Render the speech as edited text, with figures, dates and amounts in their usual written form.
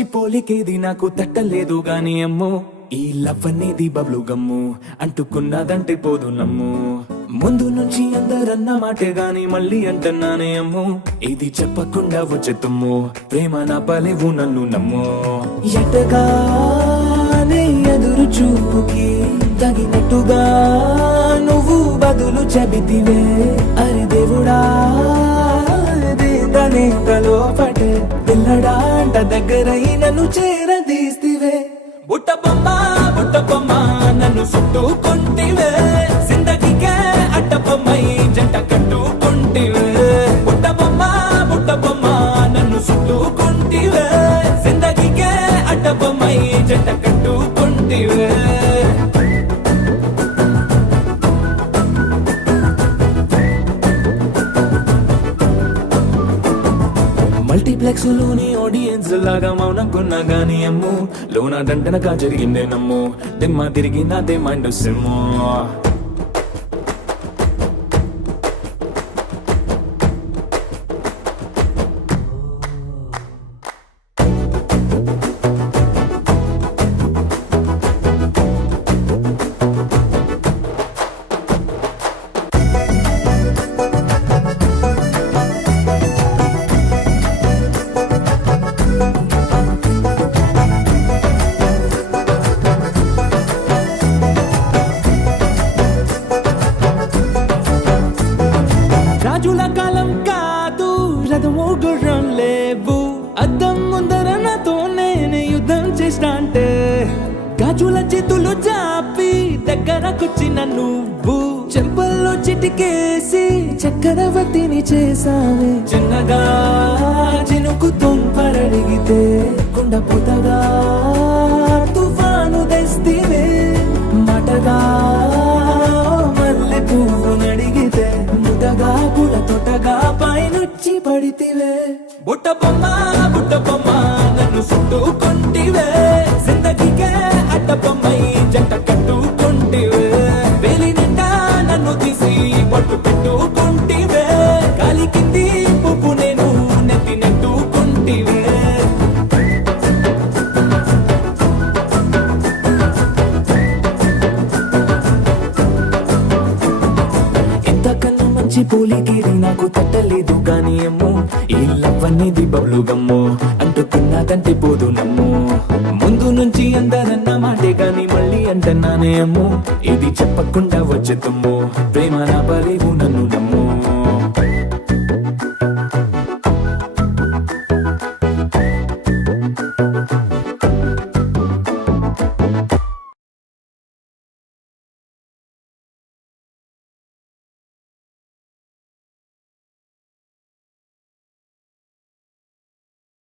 మంచి పోలికేది నాకు తట్టలేదు గాని అమ్మో ఈ లవ్ అనేది బబ్లు గమ్ము అంటుకున్నదంటే పోదు నమ్ము ముందు నుంచి అందరన్న మాటే గాని మళ్ళీ అంటున్నానే అమ్ము ఇది చెప్పకుండా వచ్చే తుమ్ము ప్రేమ నా పలేవు నన్ను నమ్ము ఎటగానే ఎదురు చూపుకి తగినట్టుగా నువ్వు బదులు చెబితివే అరి దేవుడా దీంతనే లోపటే పిల్లడా అంట దగ్గరై నన్ను చేరదీస్తివే బుట్ట బొమ్మ నన్ను చుట్టుకుంటివే జిందగీకే అడ్డ బొమ్మై జంట కట్టుకుంటివే బుట్ట బొమ్మ నన్ను చుట్టుకుంటివే జిందగీకే అడ్డ బొమ్మై జంట కట్టుకుంటివే మల్టీప్లెక్స్ లోని ఆడియన్స్ లాగా మౌనంకున్నా గాని అమ్ము లోన దండనగా జరిగిందే నమ్ము దిమ్మ తిరిగి నాదే మైండ్ సిమ్ము రాజుల కాలం కాదు రథము గుర్రం లేవు అద్దం ముందర నాతో నేనే యుద్ధం చేస్తా అంటే గాజుల చేతులు చాపి దగ్గరకొచ్చిన నువ్వు చెంపల్లో చిటికేసి చక్రవర్తిని చేసావే చిన్నగా చినుకు తుంపరడిగితే కుండ పుతగా తుఫాను తెస్తివే మటగా మల్లె పువ్వు నడిగితే ముదగా పుల తొటగా పైనుచ్చి పడితివే బుట్ట బొమ్మ నన్ను చుట్టుకుంటివే జిందగీకే అడ్డ బొమ్మై జంట కట్టుకుంటివే వేలి నిండా నన్ను తీసి పట్టు పెట్టుకుంటివే కాలి కింది పువ్వు నేను నెత్తి నెట్టుకుంటివే ఇంతకన్నా మంచి పోలికేది నాకు తట్టలేదు గాని అమ్ము ఈ లవ్ అనేది బబ్లు గమ్ము అంటుకున్నదంటే పోదు నమ్ము ముందు నుంచి అందరన్న మాటే గాని మళ్ళీ అంటున్నానే అమ్ము ఇది చెప్పకుండా వచ్చే తుమ్ము ప్రేమ నా పలేవు నన్ను